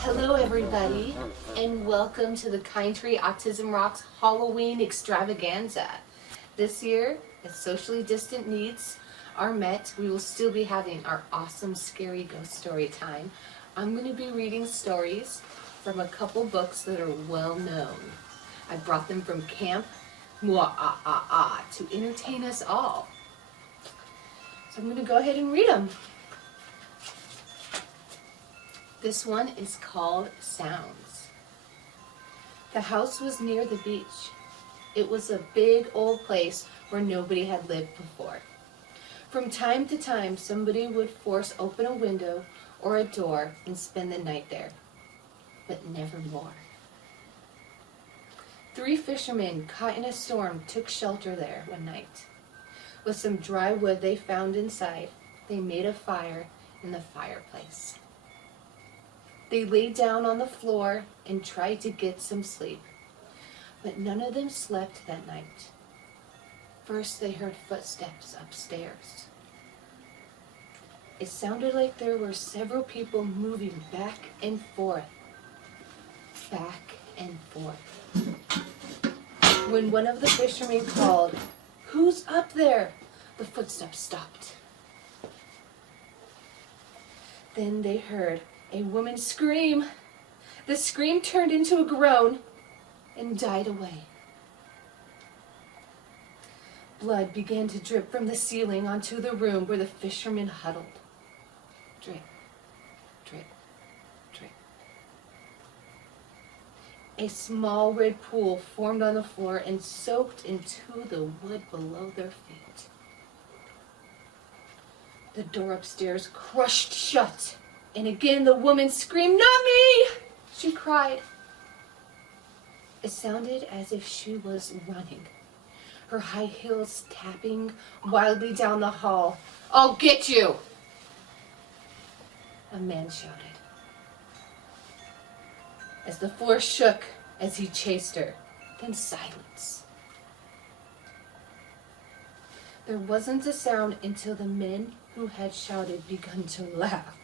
Hello everybody, and welcome to the Kind Tree Autism Rocks Halloween extravaganza. This year, as socially distant needs are met, we will still be having our awesome scary ghost story time. I'm going to be reading stories from a couple books that are well known. I brought them from Camp Mwah to entertain us all. So I'm going to go ahead and read them. This one is called Sounds. The house was near the beach. It was a big old place where nobody had lived before. From time to time, somebody would force open a window or a door and spend the night there, but never more. 3 fishermen caught in a storm took shelter there one night. With some dry wood they found inside, they made a fire in the fireplace. They lay down on the floor and tried to get some sleep, but none of them slept that night. First, they heard footsteps upstairs. It sounded like there were several people moving back and forth. When one of the fishermen called, "Who's up there?" the footsteps stopped. Then they heard a woman scream. The scream turned into a groan and died away. Blood began to drip from the ceiling onto the room where the fishermen huddled. Drip, drip, drip. A small red pool formed on the floor and soaked into the wood below their feet. The door upstairs crushed shut. And again the woman screamed, "Not me!" she cried. It sounded as if she was running, her high heels tapping wildly down the hall. "I'll get you!" a man shouted, as the floor shook as he chased her. Then silence. There wasn't a sound until the men who had shouted began to laugh.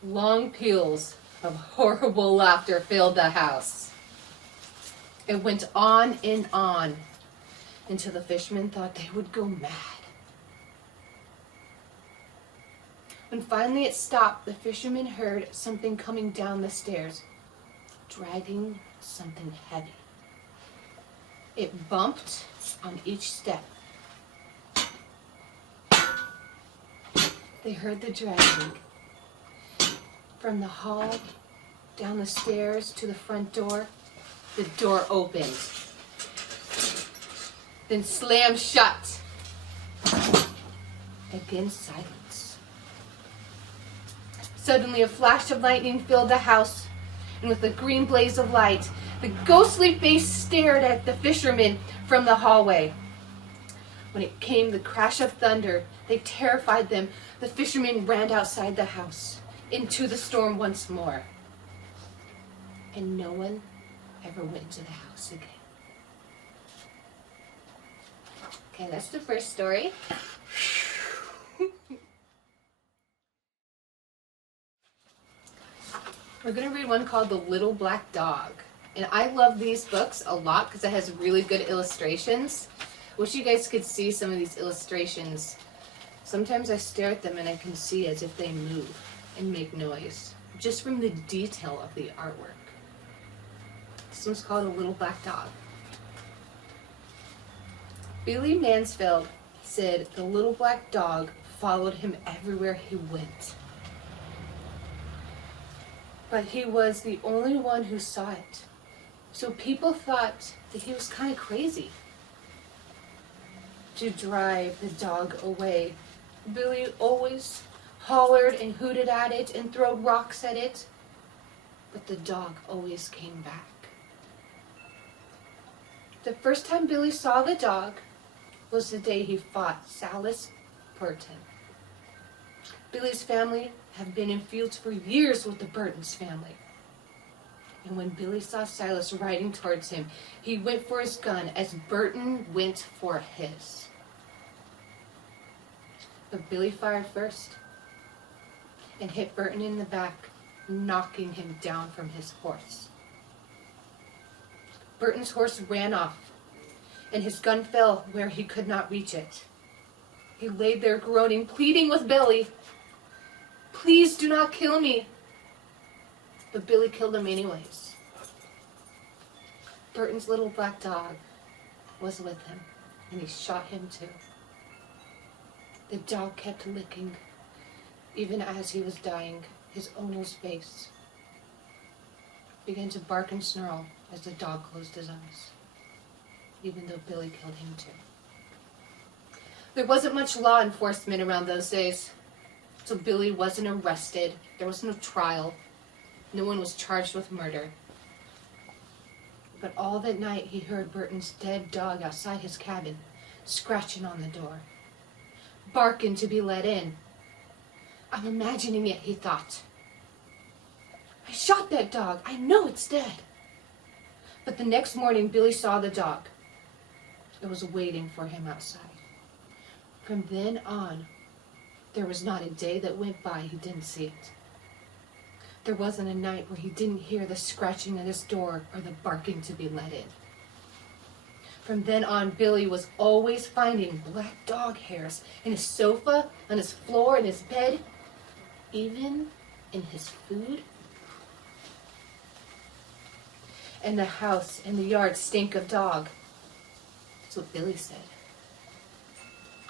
Long peals of horrible laughter filled the house. It went on and on until the fishermen thought they would go mad. When finally it stopped, the fishermen heard something coming down the stairs, dragging something heavy. It bumped on each step. They heard the dragging. From the hall, down the stairs to the front door, the door opened, then slammed shut. Again, silence. Suddenly, a flash of lightning filled the house, and with a green blaze of light, the ghostly face stared at the fishermen from the hallway. When it came the crash of thunder, they terrified them. The fishermen ran outside the house, into the storm once more. And no one ever went to the house again. Okay, that's the first story. We're going to read one called The Little Black Dog. And I love these books a lot because it has really good illustrations. Wish you guys could see some of these illustrations. Sometimes I stare at them and I can see as if they move and make noise, just from the detail of the artwork. This one's called A Little Black Dog. Billy Mansfield said the little black dog followed him everywhere he went. But he was the only one who saw it. So people thought that he was kind of crazy. To drive the dog away, Billy always hollered and hooted at it and threw rocks at it. but the dog always came back. The first time Billy saw the dog was the day he fought Silas Burton. Billy's family have been in fields for years with the Burton's family. And when Billy saw Silas riding towards him, he went for his gun as Burton went for his. But Billy fired first and hit Burton in the back, knocking him down from his horse. Burton's horse ran off, and his gun fell where he could not reach it. He lay there groaning, pleading with Billy, "Please do not kill me." But Billy killed him anyways. Burton's little black dog was with him, and he shot him too. The dog kept licking, even as he was dying, his owner's face. Began to bark and snarl as the dog closed his eyes, even though Billy killed him too. There wasn't much law enforcement around those days, so Billy wasn't arrested. There was no trial. No one was charged with murder. But all that night he heard Burton's dead dog outside his cabin, scratching on the door, barking to be let in. "I'm imagining it," he thought. "I shot that dog. I know it's dead." But the next morning, Billy saw the dog. It was waiting for him outside. From then on, there was not a day that went by he didn't see it. There wasn't a night where he didn't hear the scratching at his door or the barking to be let in. From then on, Billy was always finding black dog hairs in his sofa, on his floor, in his bed, even in his food. And the house and the yard stank of dog. That's what Billy said.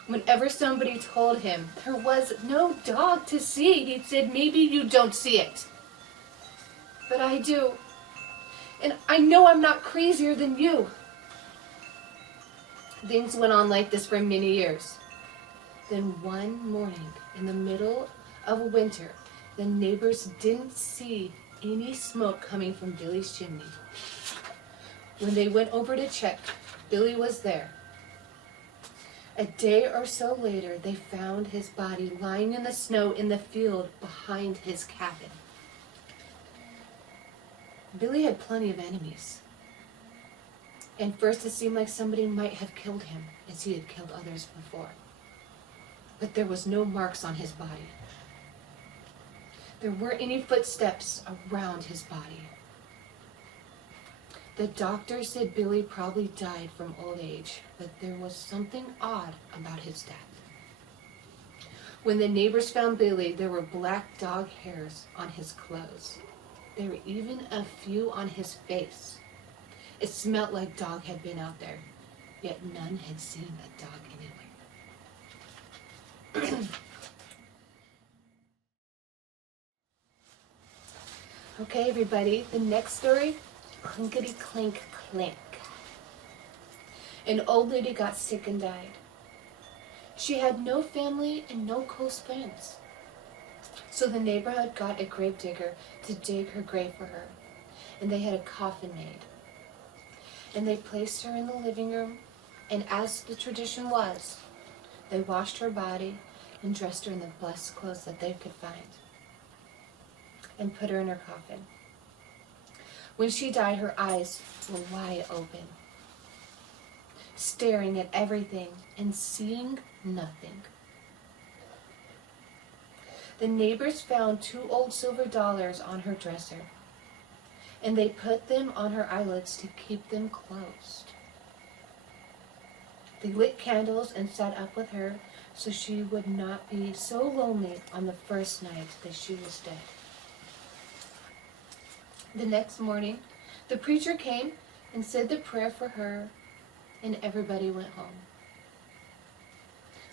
Whenever somebody told him there was no dog to see, he said, "Maybe you don't see it. But I do. And I know I'm not crazier than you." Things went on like this for many years. Then one morning, in the middle of winter, the neighbors didn't see any smoke coming from Billy's chimney. When they went over to check, Billy was there. A day or so later, they found his body lying in the snow in the field behind his cabin. Billy had plenty of enemies. And first it seemed like somebody might have killed him, as he had killed others before. But there was no marks on his body. There weren't any footsteps around his body. The doctor said Billy probably died from old age, but there was something odd about his death. When the neighbors found Billy, there were black dog hairs on his clothes. There were even a few on his face. It smelled like dog had been out there, yet none had seen a dog anywhere. Okay, everybody, the next story, clinkety clink clink. An old lady got sick and died. She had no family and no close friends. So the neighborhood got a grave digger to dig her grave for her, and they had a coffin made. And they placed her in the living room, and as the tradition was, they washed her body and dressed her in the best clothes that they could find, and put her in her coffin. When she died, her eyes were wide open, staring at everything and seeing nothing. The neighbors found 2 old silver dollars on her dresser, and they put them on her eyelids to keep them closed. They lit candles and sat up with her so she would not be so lonely on the first night that she was dead. The next morning, the preacher came and said the prayer for her, and everybody went home.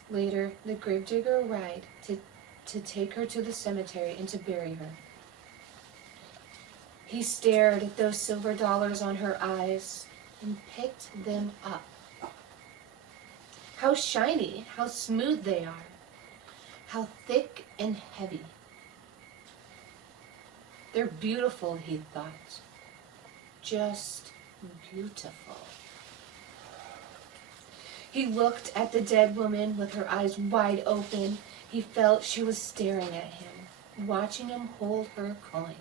Later, the gravedigger arrived to take her to the cemetery and to bury her. He stared at those silver dollars on her eyes and picked them up. How shiny, how smooth they are, how thick and heavy. They're beautiful, he thought. Just beautiful. He looked at the dead woman with her eyes wide open. He felt she was staring at him, watching him hold her coins.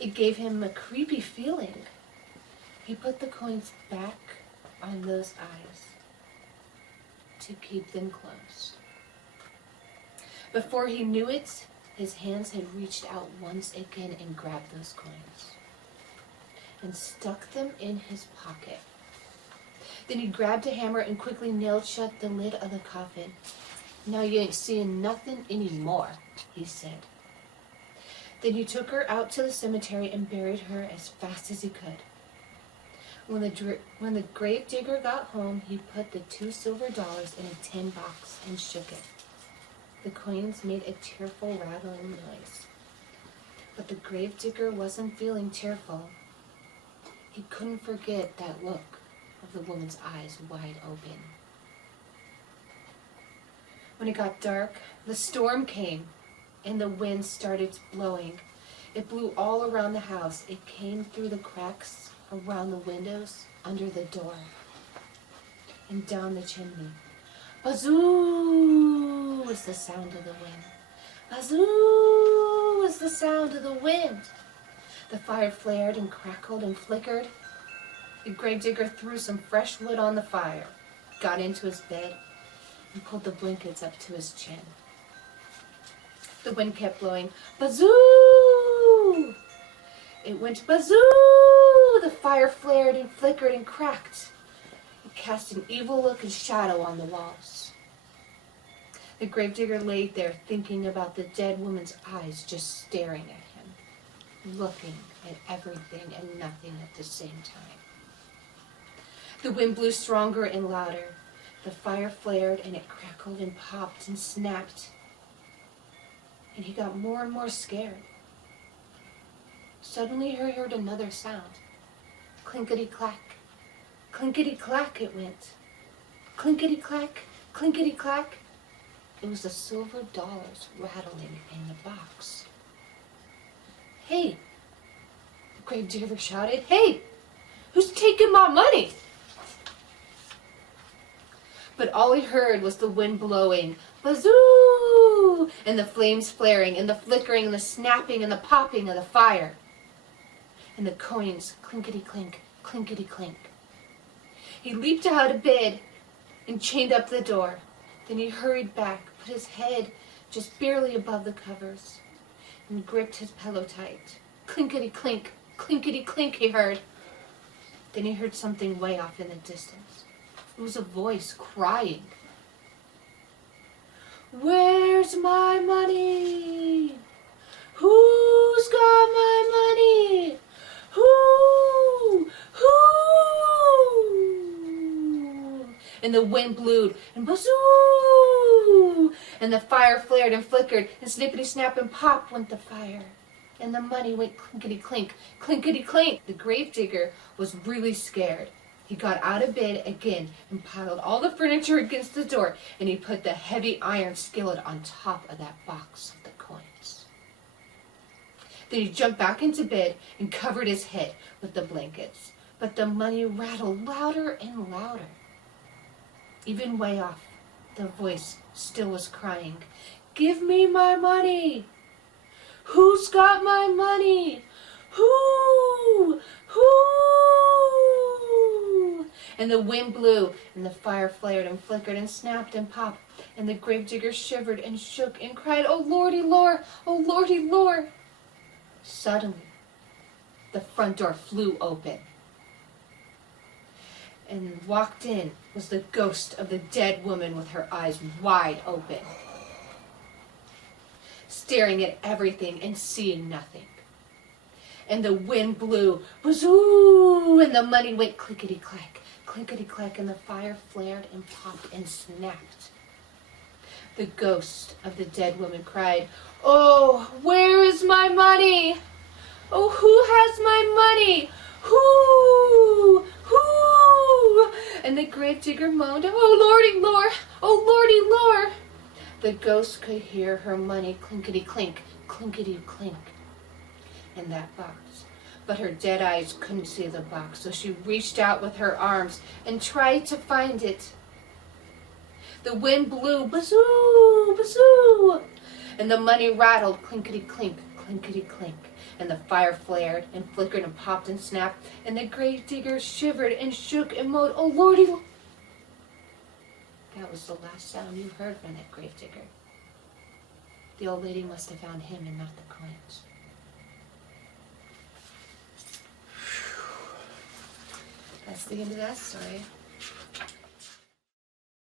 It gave him a creepy feeling. He put the coins back on those eyes to keep them closed. Before he knew it, his hands had reached out once again and grabbed those coins and stuck them in his pocket. Then he grabbed a hammer and quickly nailed shut the lid of the coffin. "Now you ain't seeing nothing anymore," he said. Then he took her out to the cemetery and buried her as fast as he could. When the grave digger got home, he put the 2 silver dollars in a tin box and shook it. The coins made a tearful rattling noise. But the grave digger wasn't feeling tearful. He couldn't forget that look of the woman's eyes wide open. When it got dark, the storm came and the wind started blowing. It blew all around the house. It came through the cracks around the windows, under the door, and down the chimney. Bazoo was the sound of the wind. Bazoo was the sound of the wind. The fire flared and crackled and flickered. The gravedigger threw some fresh wood on the fire, got into his bed, and pulled the blankets up to his chin. The wind kept blowing. Bazoo! It went bazoo! The fire flared and flickered and cracked. It cast an evil look and shadow on the walls. The gravedigger laid there thinking about the dead woman's eyes just staring at him, looking at everything and nothing at the same time. The wind blew stronger and louder. The fire flared and it crackled and popped and snapped. And he got more and more scared. Suddenly he heard another sound. Clinkety-clack, clinkety-clack it went. Clinkety-clack, clinkety-clack. It was the silver dollars rattling in the box. "Hey!" the gravedigger shouted. "Hey! Who's taking my money?" But all he heard was the wind blowing, bazoo, and the flames flaring, and the flickering, and the snapping, and the popping of the fire. And the coins clinkety-clink, clinkety-clink. He leaped out of bed and chained up the door. Then he hurried back, put his head just barely above the covers, and gripped his pillow tight. Clinkety-clink, clinkety-clink, he heard. Then he heard something way off in the distance. It was a voice crying. "Where's my money? Who's got my money? Who? And the wind blew, and bazoo! And the fire flared and flickered, and snippety-snap and pop went the fire. And the money went clinkety-clink, clinkety-clink. The gravedigger was really scared. He got out of bed again and piled all the furniture against the door, and he put the heavy iron skillet on top of that box of the coins. Then he jumped back into bed and covered his head with the blankets. But the money rattled louder and louder. Even way off, the voice still was crying, "Give me my money! Who's got my money? Who? And the wind blew, and the fire flared and flickered and snapped and popped, and the gravedigger shivered and shook and cried, "Oh Lordy Lord! Oh Lordy Lord!" Suddenly, the front door flew open, and walked in was the ghost of the dead woman with her eyes wide open, staring at everything and seeing nothing. And the wind blew, bazoo, and the money went clickety-clack, clinkety-clack, and the fire flared and popped and snapped. The ghost of the dead woman cried, "Oh, where is my money? Oh, who has my money? Who? And the gravedigger moaned, "Oh, Lordy Lord! Oh, Lordy Lord!" The ghost could hear her money clinkety-clink, clinkety clink in that box. But her dead eyes couldn't see the box, so she reached out with her arms and tried to find it. The wind blew, bazoo, bazoo, and the money rattled, clinkety clink, clinkety clink, and the fire flared and flickered and popped and snapped, and the grave digger shivered and shook and moaned, "Oh Lordy!" That was the last sound you heard from that grave digger. The old lady must have found him and not the coins. That's the end of that story.